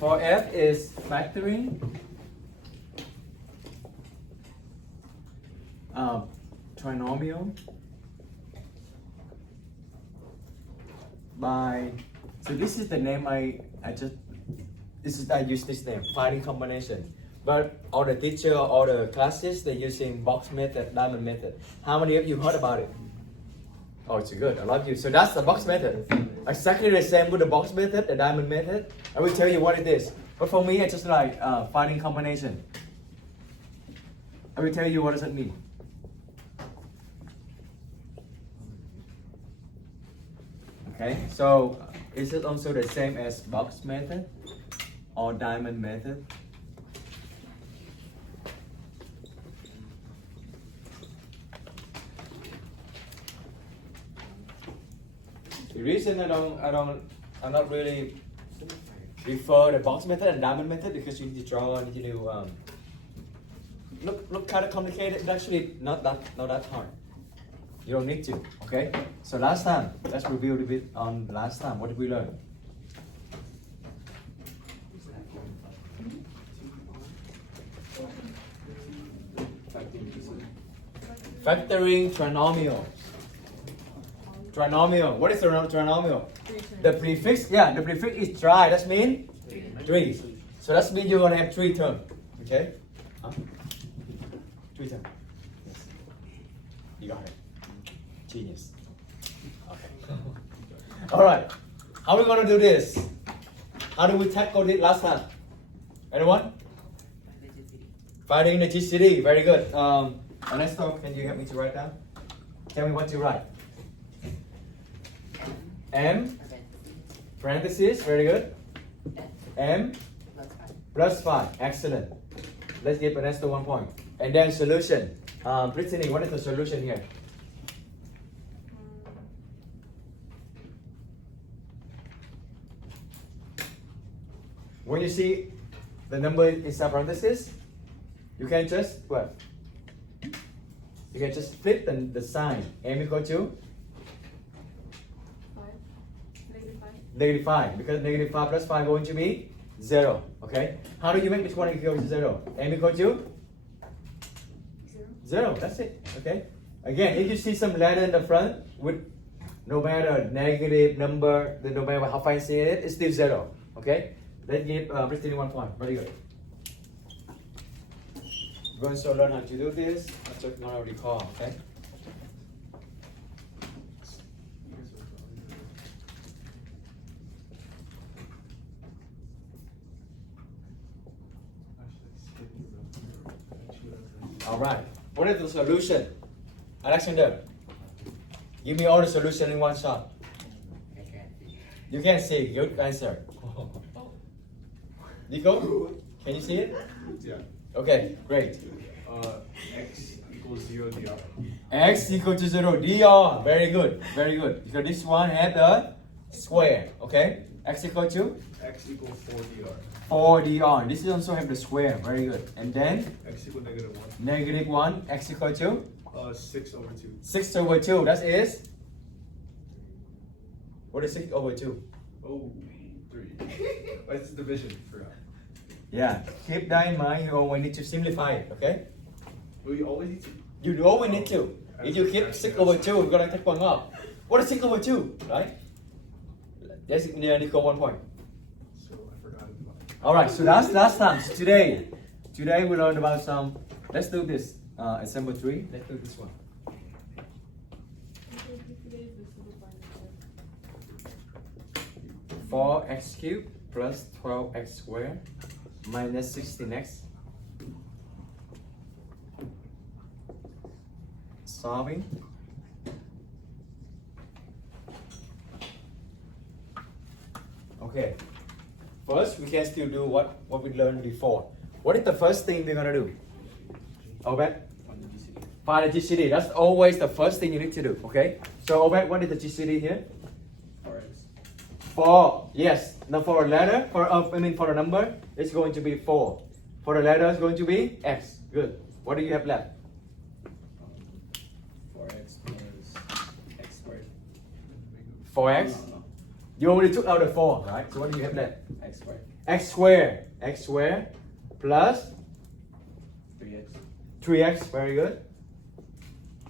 For F is factoring trinomial by, so this is the name I use this name, finding combination. But all the teacher, all the classes, they're using box method, diamond method. How many of you heard about it? Oh, it's good. I love you. So that's the box method. Exactly the same with the box method, the diamond method. I will tell you what it is. But for me, I just like finding combination. I will tell you what does it mean. Okay, so is it also the same as box method or diamond method? The reason I'm not really refer the box method and diamond method because you need to draw and you need to look kind of complicated. It's actually not that hard. You don't need to. Okay. So last time, let's review a bit on last time. What did we learn? Factoring trinomial. Trinomial. What is the trinomial? The prefix, yeah, the prefix is tri. That means 3. So that means you're gonna have 3 terms. Okay? 3 terms. Yes. You got it. Genius. Okay. All right. How are we gonna do this? How do we tackle it last time? Anyone? Finding the GCD. Very good. Ernesto, can you help me to write down? Tell me what you write. M parentheses, very good. M plus 5, excellent. Let's give Ernesto 1 point. And then solution. Brittany, what is the solution here? When you see the number inside parentheses, you can just what? You can just flip the sign. M equal to? Negative 5, because negative 5 plus 5 going to be 0. Okay? How do you make this one equal to 0? M equal to? 0. That's it. Okay? Again, if you see some letter in the front with no matter negative number, then no matter how fancy it is, it's still 0. Okay? Let's give Brittany 1 point. Very good. We're going to learn how to do this. I'm just going to recall. Okay? All right. What is the solution? Alexander, give me all the solution in one shot. You can see. Good answer. Nico, can you see it? Yeah. Okay, great. X equals 0 dr. X equal to 0 dr. Very good. Very good. Because this one had the square. Okay. X equal to? X equals 4 dr. 4 dr. This is also have the square. Very good. And then? X equals negative 1. Negative 1. X equal to? 6 over 2. 6 over 2. That is? What is 6 over 2? Oh, 3. That's division. Forgot. Yeah. Keep that in mind. You always need to simplify it. Okay? We always need to. You always need to. If you keep 6 over 2, you're going to take 1 off. What is 6 over 2? Right? Yes, Nico 1 point. So I forgot about it. Alright, so that's last time. So today we learned about some. Let's do this. Example 3. Let's do this one. Four x cubed plus 12x squared minus 16x. Solving. Okay. First, we can still do what we learned before. What is the first thing we're gonna do? Obed? Find the GCD. That's always the first thing you need to do. Okay. So Obed, what is the GCD here? 4x. 4. Yes. Now for a letter, for a number, it's going to be 4. For the letter, it's going to be x. Good. What do you have left? 4x plus x squared. 4x. You only took out the 4, right? So what do you have left? X squared. x square plus 3x. 3x, very good,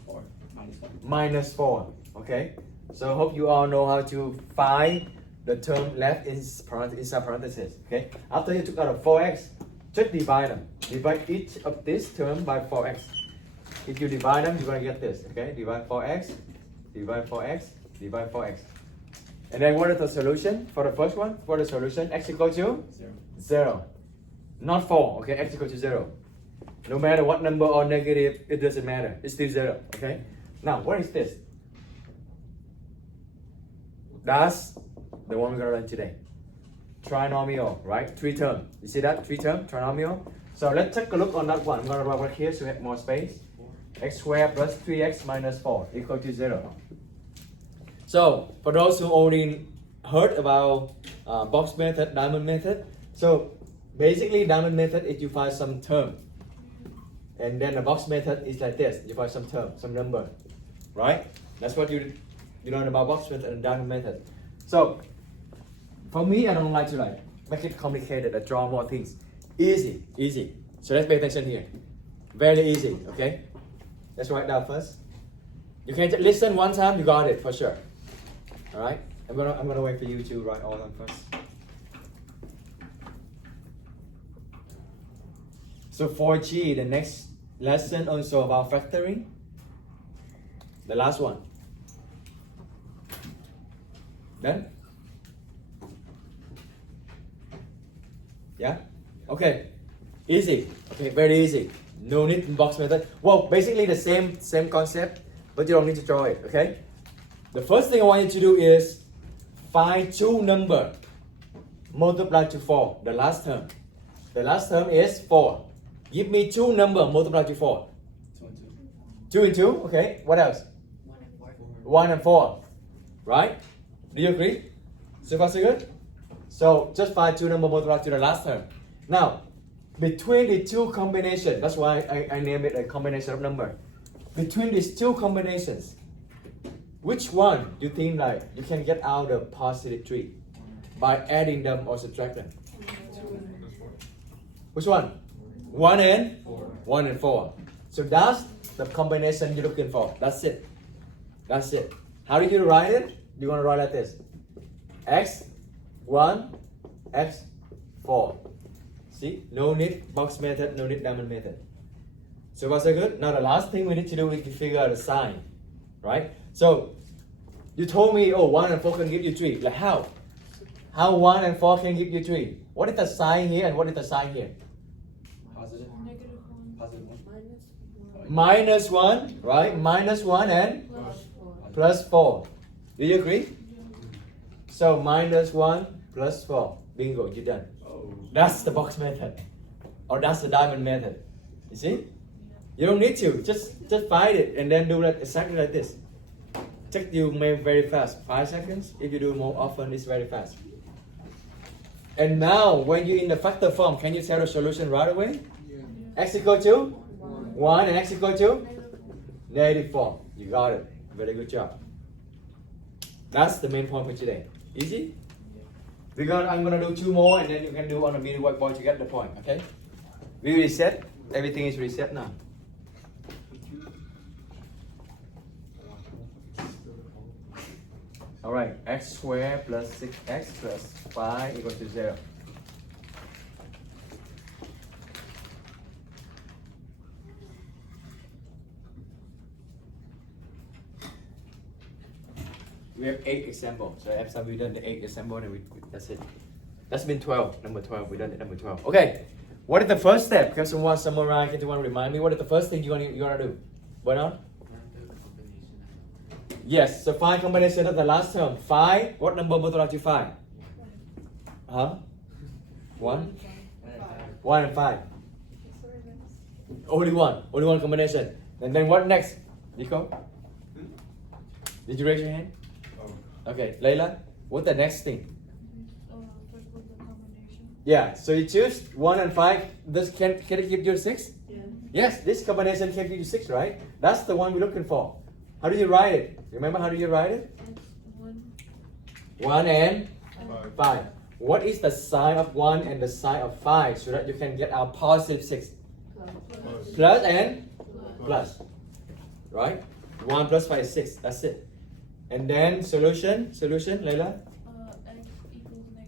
4 minus 1. minus 4. Okay, so hope you all know how to find the term left inside parentheses. Okay, after you took out a 4x, just divide them. Divide each of this term by 4x. If you divide them, you're gonna get this. Okay, divide 4x, divide 4x, divide 4x. And then what is the solution for the first one? For the solution, x equal to 0. 0. Not 4, okay? X equal to 0. No matter what number or negative, it doesn't matter. It's still 0, okay? Now, what is this? That's the one we're gonna learn today. Trinomial, right? 3 term. You see that? 3 term, trinomial. So let's take a look on that one. I'm gonna write right here so we have more space. X squared plus 3x minus 4 equal to 0. So, for those who only heard about box method, diamond method, so basically diamond method is you find some term, and then the box method is like this: you find some term, some number, right? That's what you learn about box method and diamond method. So, for me, I don't like to make it complicated. I draw more things. Easy, easy. So let's pay attention here. Very easy. Okay. Let's write down first. You can just listen one time. You got it for sure. All right, I'm gonna wait for you to write all of them first. So for G, the next lesson also about factoring. The last one. Done? Yeah? Okay. Easy. Okay, very easy. No need in box method. Well, basically the same concept, but you don't need to draw it, okay? The first thing I want you to do is find 2 numbers multiplied to 4, the last term. The last term is 4. Give me 2 numbers multiplied to 4. 2 and 2. 2 and 2, okay. What else? 1 and 4. Right? Do you agree? So far so good? So just find 2 numbers multiplied to the last term. Now, between the 2 combinations, that's why I name it a combination of number. Between these 2 combinations, which one do you think you can get out the positive 3 by adding them or subtracting them? Which one? 1 and 4. 1 and 4. So that's the combination you're looking for. That's it. That's it. How do you write it? You're gonna write like this: x 1, x 4. See? No need box method, no need diamond method. So was that good? Now the last thing we need to do is to figure out the sign, right? So you told me, oh, 1 and 4 can give you 3. Like how? How 1 and 4 can give you 3? What is the sign here and what is the sign here? Positive. Negative 1. Positive 1. Minus 1, right? Minus 1 and plus 4. Do you agree? So minus 1 plus 4. Bingo, you're done. Oh. That's the box method. Or that's the diamond method. You see? You don't need to. Just find it and then do that exactly like this. Take you maybe very fast. 5 seconds. If you do more often, it's very fast. And now, when you're in the factor form, can you tell the solution right away? Yeah. X equal to 1 and x equal to negative 4. You got it. Very good job. That's the main point for today. Easy? I'm gonna do 2 more and then you can do on a mini whiteboard to get the point, okay? We reset. Everything is reset now. Alright, x squared plus 6x plus 5 equals to 0. We have 8 examples. So after we've done the 8 examples, then that's it. That's been 12, number 12. We done it, number 12. Okay, what is the first step? Can someone summarize? Can someone remind me? What is the first thing you want to do? What on? Yes, so find combination of the last term. 5, what number multiplied to 5? Huh? 1? 1 and 5. Only one combination. And then what next? Nico? Did you raise your hand? Oh. Okay, Layla, what's the next thing? First with the combination. Yeah, so you choose 1 and 5. This can it give you 6? Yeah. Yes, this combination can give you 6, right? That's the one we're looking for. How do you write it? Remember how do you write it? X 1. 1 and 5. What is the sign of 1 and the sign of 5 so that you can get our positive 6? Plus and plus. Right? 1 plus 5 is 6. That's it. And then solution, Layla? X equals -1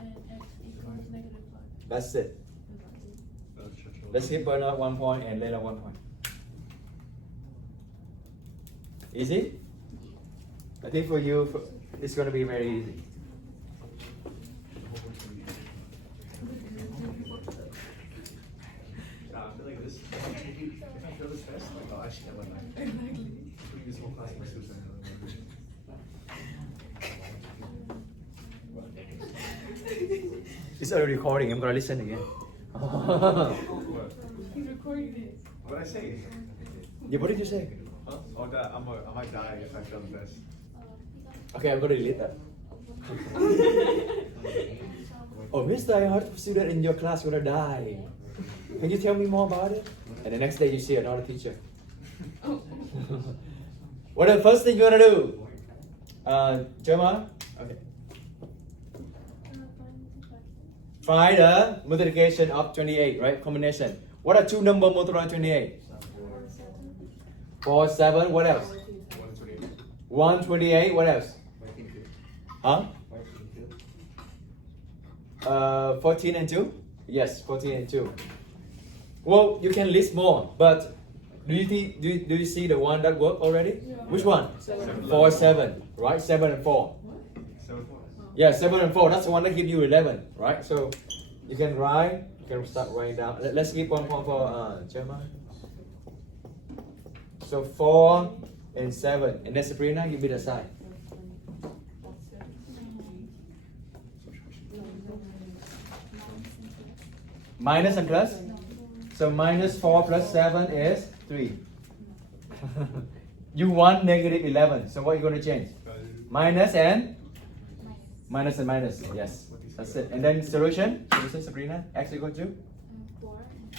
and x equals -5. That's it. Let's give Bernard 1 point and Layla 1 point. Easy? I think for you, it's going to be very easy. I feel like this. If I feel this fast, like, oh, I should get one nine. This whole class my sister. It's already recording. I'm going to listen again. What? He's recording it. What I say? Yeah, what did you say? Huh? Oh, that I might die if I fail the test. Okay, I'm going to delete that. Oh, Mister, I heard a student in your class going to die. Can you tell me more about it? And the next day you see another teacher. What the first thing you want to do? Jeremiah? Okay. Find the multiplication of 28, right? Combination. What are two numbers multiplied by 28? 4, 7, what else? 128, what else? Huh? 14 and 2? Yes, 14 and 2. Well, you can list more, but do you see the one that worked already? Yeah. Which one? 4, 7, right? 7 and 4. 7 4. Yeah, 7 and 4. That's the one that gives you 11, right? So you can write. You can start writing down. Let's give 1 point for Jeremiah. So 4 and 7, and then Sabrina, give me the sign. Minus and plus. So minus 4 plus 7 is 3. You want negative 11. So what are you going to change? Minus and minus and minus. Yes, that's it. And then solution, Sabrina, x equal to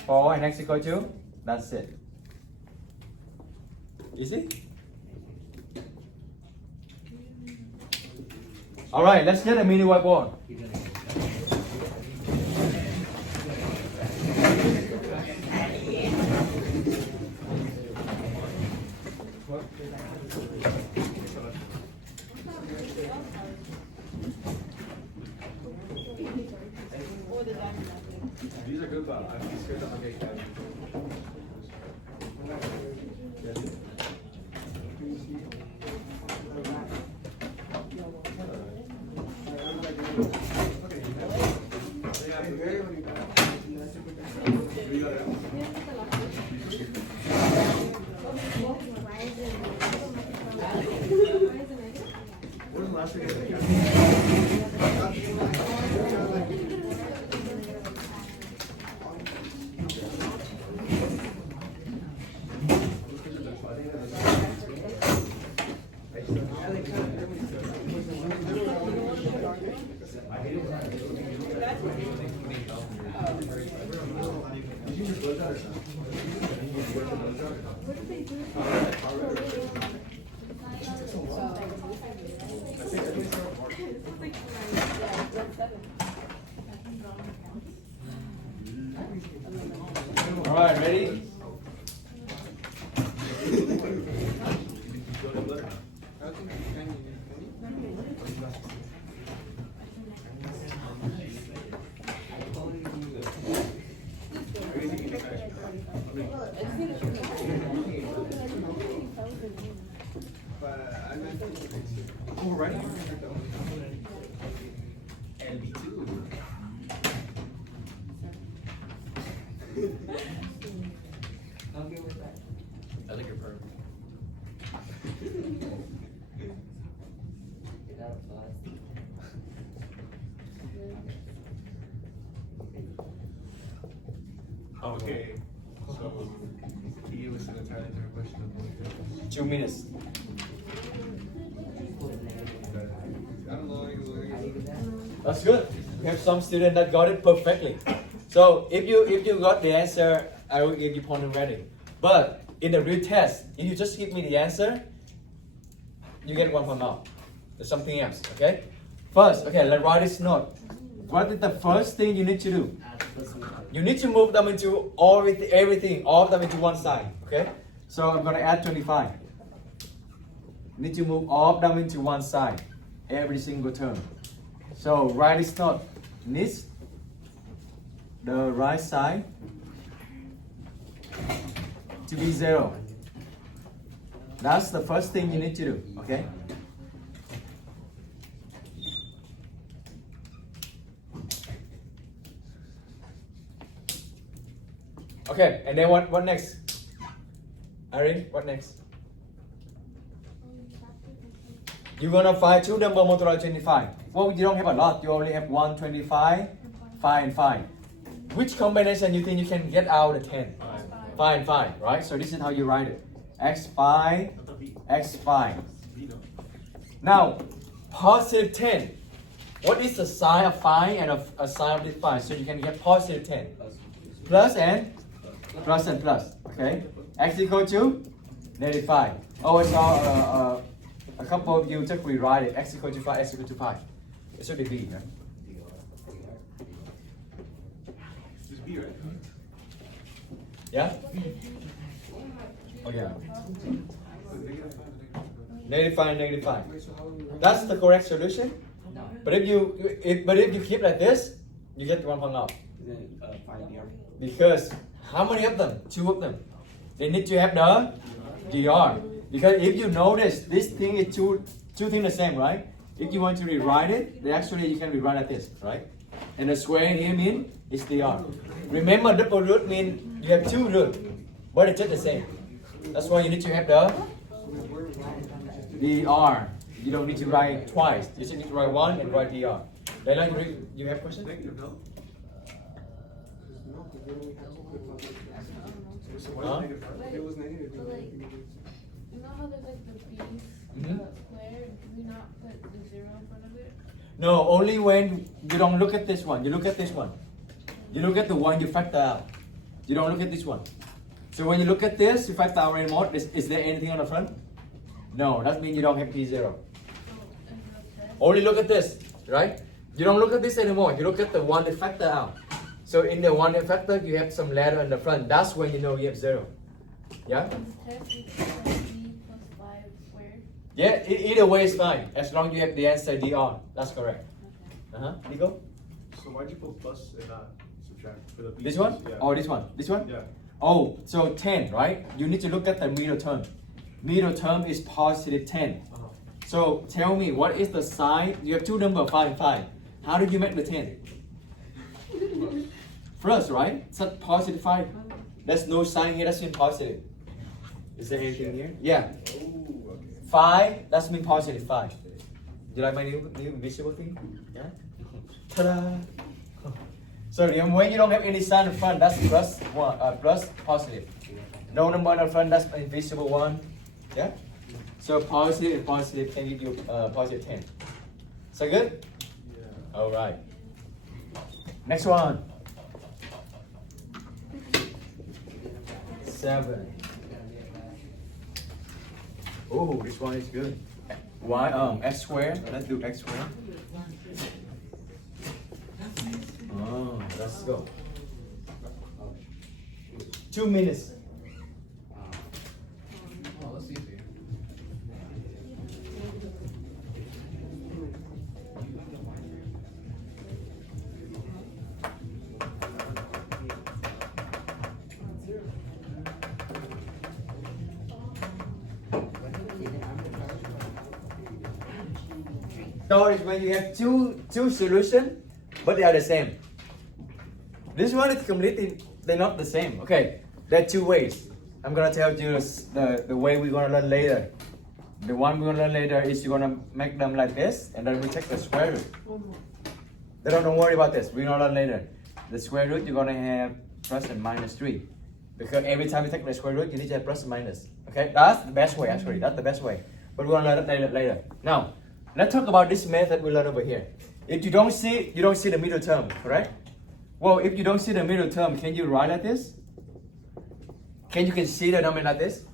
4 and x equal to. That's it. Easy. All right, let's get a mini whiteboard. These are good, but I'm scared that I'll get cash. What was the last thing I All right, ready? Oh, right. LB2. I think you're perfect. Okay, so he was an entirely different question of 2 minutes. I don't know. That's good. We have some student that got it perfectly. So if you got the answer, I will give you point and rating. But in the real test, if you just give me the answer, you get 1 point out. There's something else, okay? First, okay, let's write this note. What is the first thing you need to do? You need to move them into everything, all of them into one side. Okay? So I'm gonna add 25. You need to move all of them into one side, every single term. So write this note. Needs the right side to be 0. That's the first thing you need to do. Okay? Okay, and then what next? Irene, what next? You're gonna find two number multiplied 25. Well, you don't have a lot. You only have 125, 5 and 5. Which combination you think you can get out of 10? 5 and 5, right? So this is how you write it. x5, x5. Now, positive 10. What is the sign of 5 and a sign of this 5? So you can get positive 10. Plus and plus. Okay? X equal to negative 5. Oh, I saw a couple of you just rewrite it. X equal to 5, x equal to 5. It should be B, right? It's B, right? Yeah? Oh, yeah. Negative 5, Negative 5. Wait, so how do we write That's the correct solution. But if you keep like this, you get one out. Because how many of them? 2 of them. They need to have the dr. Because if you notice, this thing is two things the same, right? If you want to rewrite it, then actually you can rewrite like this, right? And the square here means it's dr. Remember, double root means you have 2 roots, but it's just the same. That's why you need to have the dr. You don't need to write twice. You just need to write 1 and write dr. Leila, you have questions? negative, no? So why Huh? is it negative 5? If it was negative, So like, you know how there's like the base square? Do we not put the 0 in front of it? No, only when you don't look at this one. You look at this one. You look at the one you factor out. You don't look at this one. So when you look at this, you factor out remote. Is there anything on the front? No, that means you don't have P0. So, in the test, Only look at this, right? You don't look at this anymore. You look at the one that factor out. So in the one that factor, you have some letter in the front. That's when you know you have 0. Yeah? in the test, it's like b plus 5 squared. Yeah, either way is fine. As long as you have the answer dr. That's correct. Nico? So why'd you put plus and not subtract for the B? This one? Yeah. Or this one? This one? Yeah. Oh, so 10, right? You need to look at the middle term. Middle term is positive 10. Uh-huh. So tell me, what is the sign? You have 2 numbers, 5 and 5. How did you make the 10? Plus, right? It's not positive 5. There's no sign here, that's mean positive. Is there anything here? Yeah. Oh, okay. 5, that's mean positive 5. You like my new invisible thing? Yeah? Ta-da! So when you don't have any sign in front, that's plus positive. No number in front, that's invisible 1. Yeah? So positive and positive can give you positive 10. So good? Yeah. Alright. Next one. 7. Oh, this one is good. X squared. Let's do X squared. Oh, let's go. 2 minutes. Oh, that's easy. So is when you have two solutions, but they are the same. This one is completely, they're not the same. Okay, there are 2 ways. I'm gonna tell you the way we're gonna learn later. The one we're gonna learn later is you're gonna make them like this, and then we take the square root. Don't worry about this. We're gonna learn later. The square root, you're gonna have plus and minus 3. Because every time you take the square root, you need to have plus and minus. Okay, that's the best way actually. That's the best way. But we're gonna learn it later. Now, let's talk about this method we learned over here. If you don't see the middle term, correct? Well, if you don't see the middle term, can you write like this? You can see the number like this?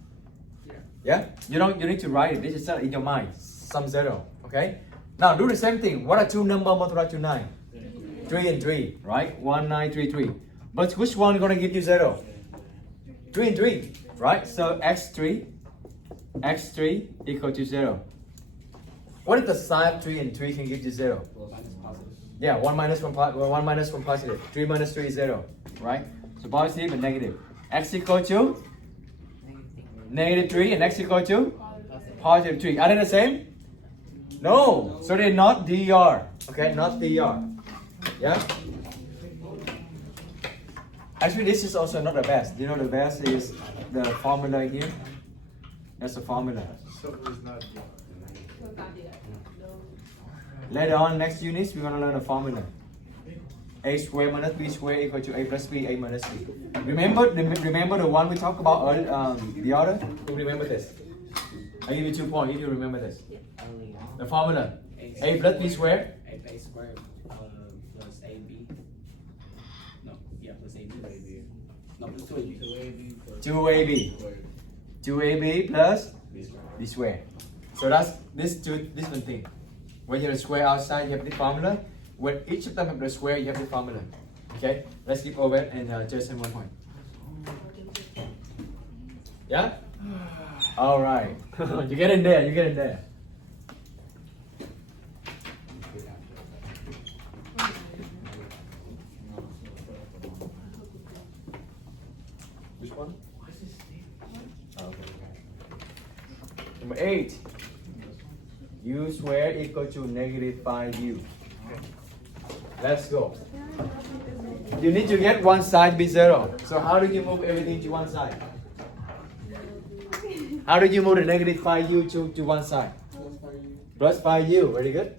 Yeah. Yeah? You need to write it. This is in your mind. Some 0. Okay? Now do the same thing. What are two numbers multiplied to 9? 3 and 3, right? 1, 9, 3, 3. But which one is going to give you 0? 3 and 3, right? So x3 equal to 0. What if the side 3 and 3 can give you 0? Yeah, 1 minus 1 positive. 3 minus 3 is 0, right? So positive and negative. X equal to negative 3 and x equal to positive 3. Are they the same? No. So they're not dr. Okay, not dr. Yeah? Actually, this is also not the best. You know the best is the formula here. That's the formula. So it's not the Later on, next units, we're going to learn a formula. A squared minus b squared equal to a plus b, a minus b. Remember the one we talked about earlier, the other? Who remember this? I give you 2 points if you remember this. The formula. A plus b squared. A squared plus AB. No, yeah, plus AB. No, plus 2AB. 2ab. 2ab plus b squared. So that's this one thing. When you have a square outside, you have the formula. When each of them have the square, you have the formula. Okay? Let's skip over it and just in 1 point. Yeah? Alright. You get in there, you get in there. Which one? Number 8. U squared equal to negative 5u. Let's go. You need to get one side be 0. So how do you move everything to one side? How do you move the negative 5u to one side? Plus 5u. Very good.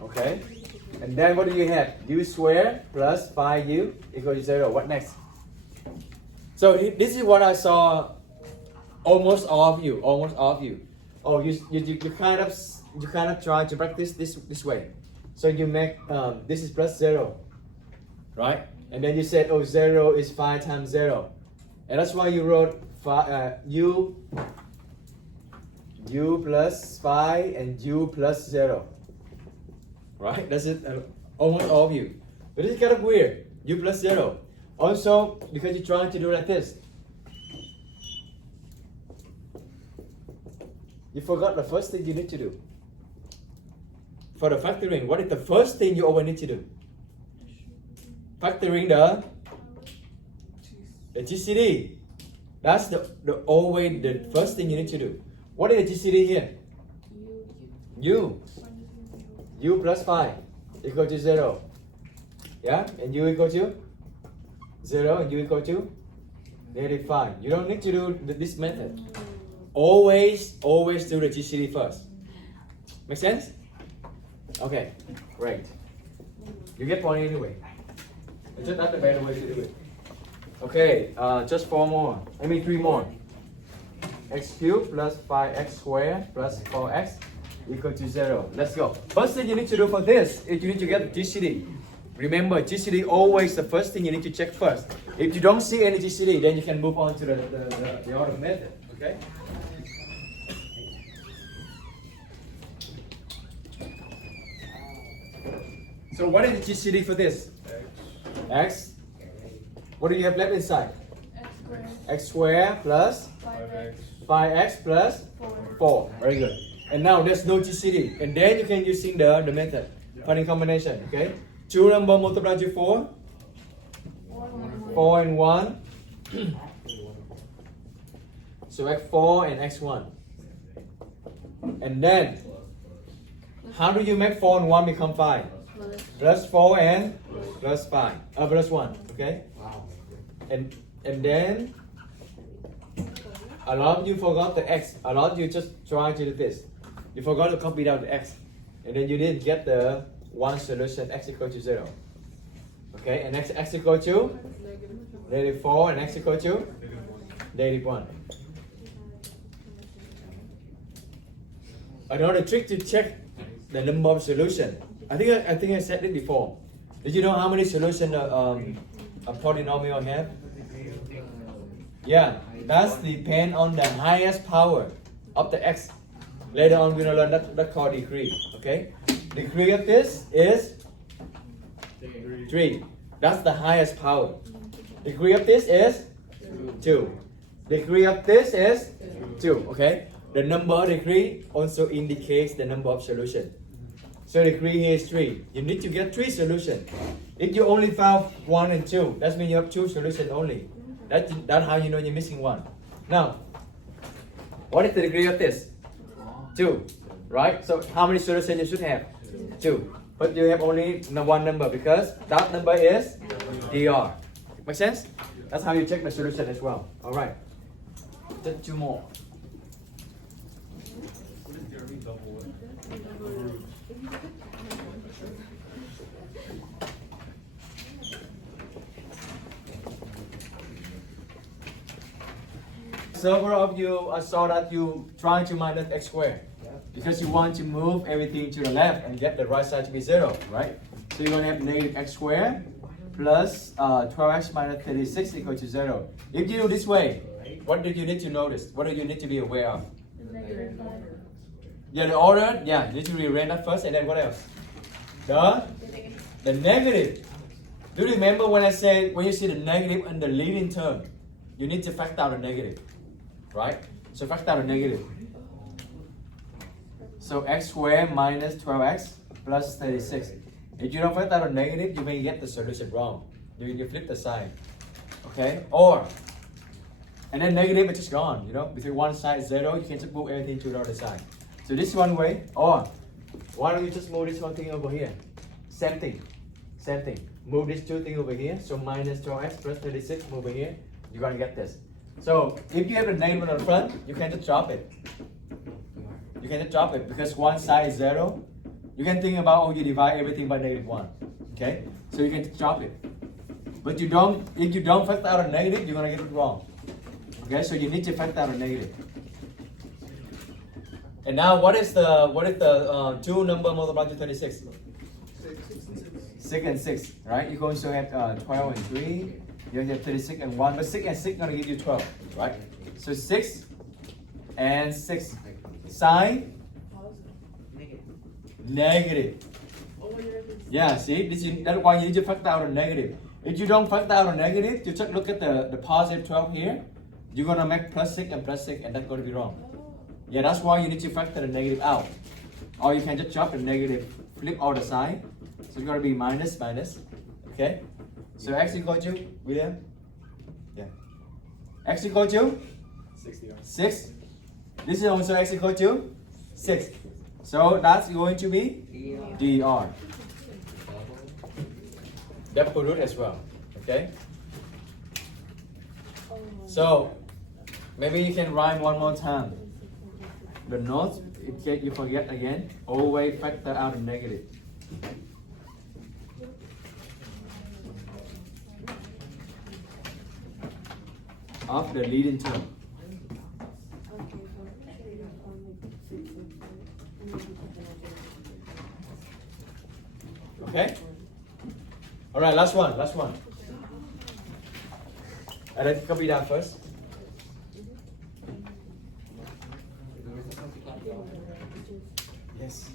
Okay. And then what do you have? U squared plus 5u equal to 0. What next? So this is what I saw almost all of you. Oh, you kind of try to practice this way. So you make this is plus 0, right? And then you said, oh, 0 is 5 times 0, and that's why you wrote u plus 5 and u plus 0, right? That's it. Almost all of you. But it's kind of weird. U plus 0. Also, because you're trying to do like this. You forgot the first thing you need to do. For the factoring, what is the first thing you always need to do? Factoring the GCD. That's always the first thing you need to do. What is the GCD here? U. U plus 5 equal to 0. Yeah? And U equal to 0 and U equal to negative 5. You don't need to do this method. Always do the GCD first. Make sense? Okay, great. You get point anyway. It's just not the better way to do it. Okay, just 4 more. 3 more. X cubed plus 5x squared plus 4x equal to 0. Let's go. First thing you need to do for this is you need to get the GCD. Remember, GCD always the first thing you need to check first. If you don't see any GCD, then you can move on to the other method. Okay? So what is the GCD for this? X. What do you have left inside? X squared plus 5x plus 4. Very good. And now there's no GCD. And then you can using the method. Finding combination. Okay? 2 numbers multiplied to 4. 4 and 1. So x4 and x1. And then how do you make 4 and 1 become 5? Plus 4 and plus 5. Plus 1. Okay? And then a lot of you forgot the x. A lot of you just try to do this. You forgot to copy down the x. And then you didn't get the one solution x equal to 0. Okay? And x equal to negative 4 and x equal to negative 1. Another trick to check the number of solution. I think I said it before. Did you know how many solutions a polynomial have? Yeah, that's depend on the highest power of the x. Later on, we're gonna learn that called degree. Okay? Degree of this is 3. That's the highest power. Degree of this is 2. Degree of this is 2. Okay? The number degree also indicates the number of solution. So degree here is 3. You need to get 3 solutions. If you only found 1 and 2, that means you have 2 solutions only. That's how you know you're missing 1. Now, what is the degree of this? 2, right? So how many solutions you should have? 2. But you have only one number because that number is DR. Make sense? That's how you check the solution as well. All right. Just 2 more. What is Jeremy double what? Several of you saw that you trying to minus x squared because you want to move everything to the left and get the right side to be 0, right? So you're going to have negative x squared plus 12x minus 36 equal to 0. If you do this way, what do you need to notice? What do you need to be aware of? Yeah, the order, yeah, you need to rearrange that first, and then what else? The negative. Do you remember when I said when you see the negative in the leading term, you need to factor out the negative, right? So factor out the negative. So x squared minus 12x plus 36. If you don't factor out the negative, you may get the solution wrong. You flip the sign, okay? Or, and then negative is just gone, you know? Between one side is 0, you can just move everything to the other side. So this is one way. Or, why don't you just move this one thing over here? Same thing. Move these 2 things over here. So minus 12x plus 36 over here. You're going to get this. So if you have a negative on the front, you can just drop it. You can just drop it because one side is 0. You can think about, you divide everything by negative 1. Okay? So you can just drop it. But if you don't factor out a negative, you're going to get it wrong. Okay? So you need to factor out a negative. And now what is the 2 number multiplied to 36? 6 and 6, right? You're going to have 12 and 3. You have 36 and 1, but 6 and 6 is going to give you 12, right? So 6 and 6. Sign? Negative. Yeah, see? That's why you need to factor out a negative. If you don't factor out a negative, you just look at the positive 12 here. You're going to make plus 6 and plus 6, and that's going to be wrong. Yeah, that's why you need to factor the negative out. Or you can just drop the negative, flip all the sign. So it's going to be minus, minus. Okay? So x equal to, William? Yeah. X equal to? 6. This is also x equal to 6. So that's going to be dr. Double root as well. Okay? So maybe you can write one more time. The notes, in case you forget again, always factor out the negative. Of the leading term. Okay? Alright, last one. And then copy that first. Yes.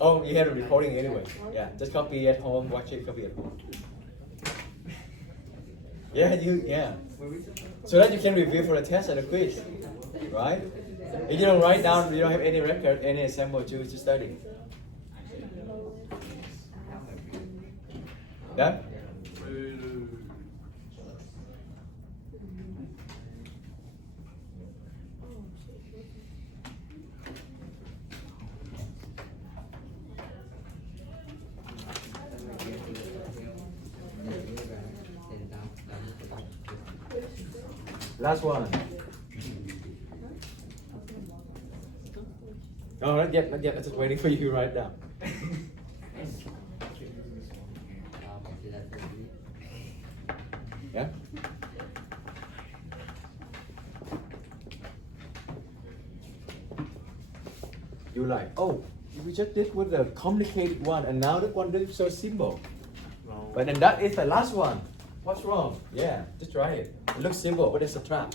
Oh, you had a recording anyway. Yeah, just copy at home, watch it, copy at home. Yeah. So that you can review for the test and the quiz, right? If you don't write down, you don't have any record, any example to study. Done? Last one. No, not yet. I'm just waiting for you to write down. Yeah? You like, oh, we just did with the complicated one, and now the one that is so simple. No. But then that is the last one. What's wrong? Yeah, just try it. It looks simple, but it's a trap.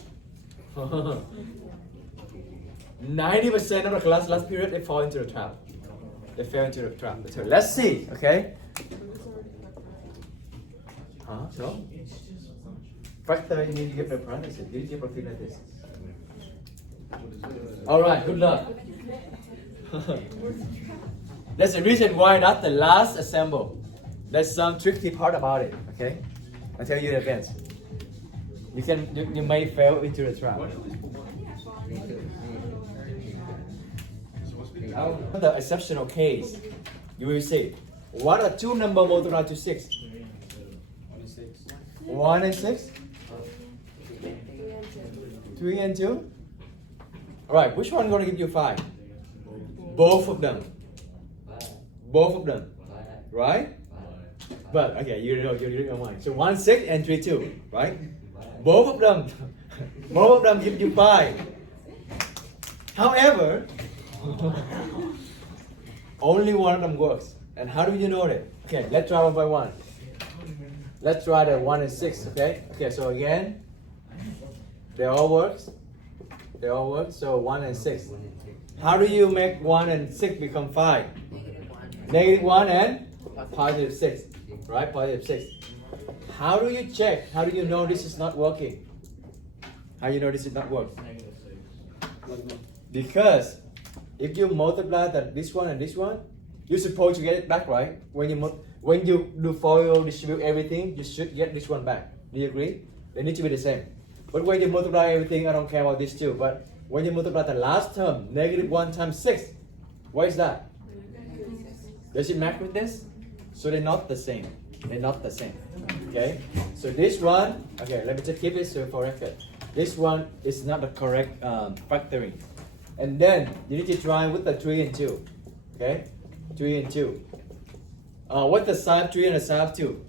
90% of the class last period they fall into the trap. They fell into the trap. So let's see, okay? Huh? No? Factor you need to give the parentheses. You give something like this. Alright, good luck. There's a reason why not the last assemble. There's some tricky part about it, okay? I'll tell you in advance. You may fail into the trap. The exceptional case, you will see. What are two numbers multiplied to 6? 1 and 6? 3 and 2? Alright, which one going to give you 5? Both of them. Both of them. Right? But, okay, you know your mind. So 1, 6 and 3, 2. Right? Both of them. Both of them give you 5. However, only one of them works. And how do you know that? Okay, let's try one by one. Let's try the 1 and 6, okay? Okay, so again, they all works. They all work, so 1 and 6. How do you make 1 and 6 become 5? Negative 1 and positive 6, right? Positive 6. How do you check? How do you know this is not working? How do you know this is not working? Because if you multiply this one and this one, you're supposed to get it back, right? When you do FOIL, distribute everything, you should get this one back. Do you agree? They need to be the same. But when you multiply everything, I don't care about this too. But when you multiply the last term, negative 1 times 6, what is that? Does it match with this? So they're not the same. They're not the same. Okay? So this one, okay, let me just keep it so for record. This one is not the correct factoring. And then you need to try with the 3 and 2. Okay? 3 and 2. What's the sign of 3 and the sign of 2?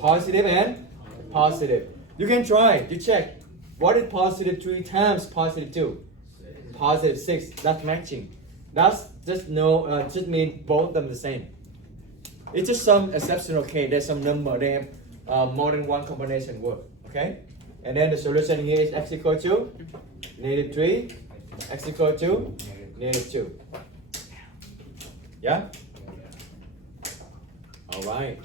Positive and positive. You can try. You check. What is positive 3 times positive 2? Positive 6. That's matching. That's just just mean both of them the same. It's just some exceptional case. There's some number. They have more than one combination work. Okay? And then the solution here is x equal to negative 3. X equal to negative 2. Yeah? Alright.